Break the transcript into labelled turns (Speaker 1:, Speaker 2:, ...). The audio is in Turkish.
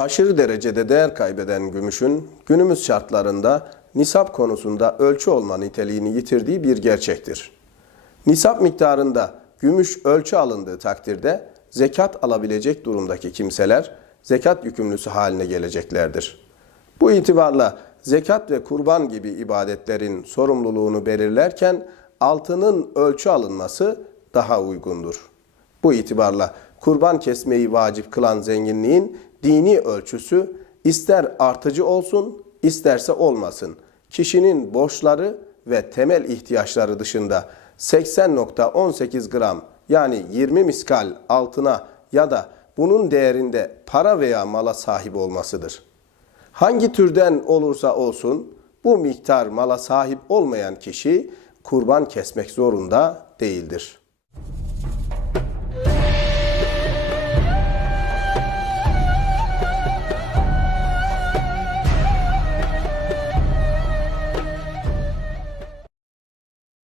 Speaker 1: Aşırı derecede değer kaybeden gümüşün günümüz şartlarında nisap konusunda ölçü olma niteliğini yitirdiği bir gerçektir. Nisap miktarında gümüş ölçü alındığı takdirde zekat alabilecek durumdaki kimseler zekat yükümlüsü haline geleceklerdir. Bu itibarla zekat ve kurban gibi ibadetlerin sorumluluğunu belirlerken altının ölçü alınması daha uygundur. Bu itibarla kurban kesmeyi vacip kılan zenginliğin dini ölçüsü ister artıcı olsun isterse olmasın. Kişinin borçları ve temel ihtiyaçları dışında 80.18 gram yani 20 miskal altına ya da bunun değerinde para veya mala sahip olmasıdır. Hangi türden olursa olsun bu miktar mala sahip olmayan kişi kurban kesmek zorunda değildir.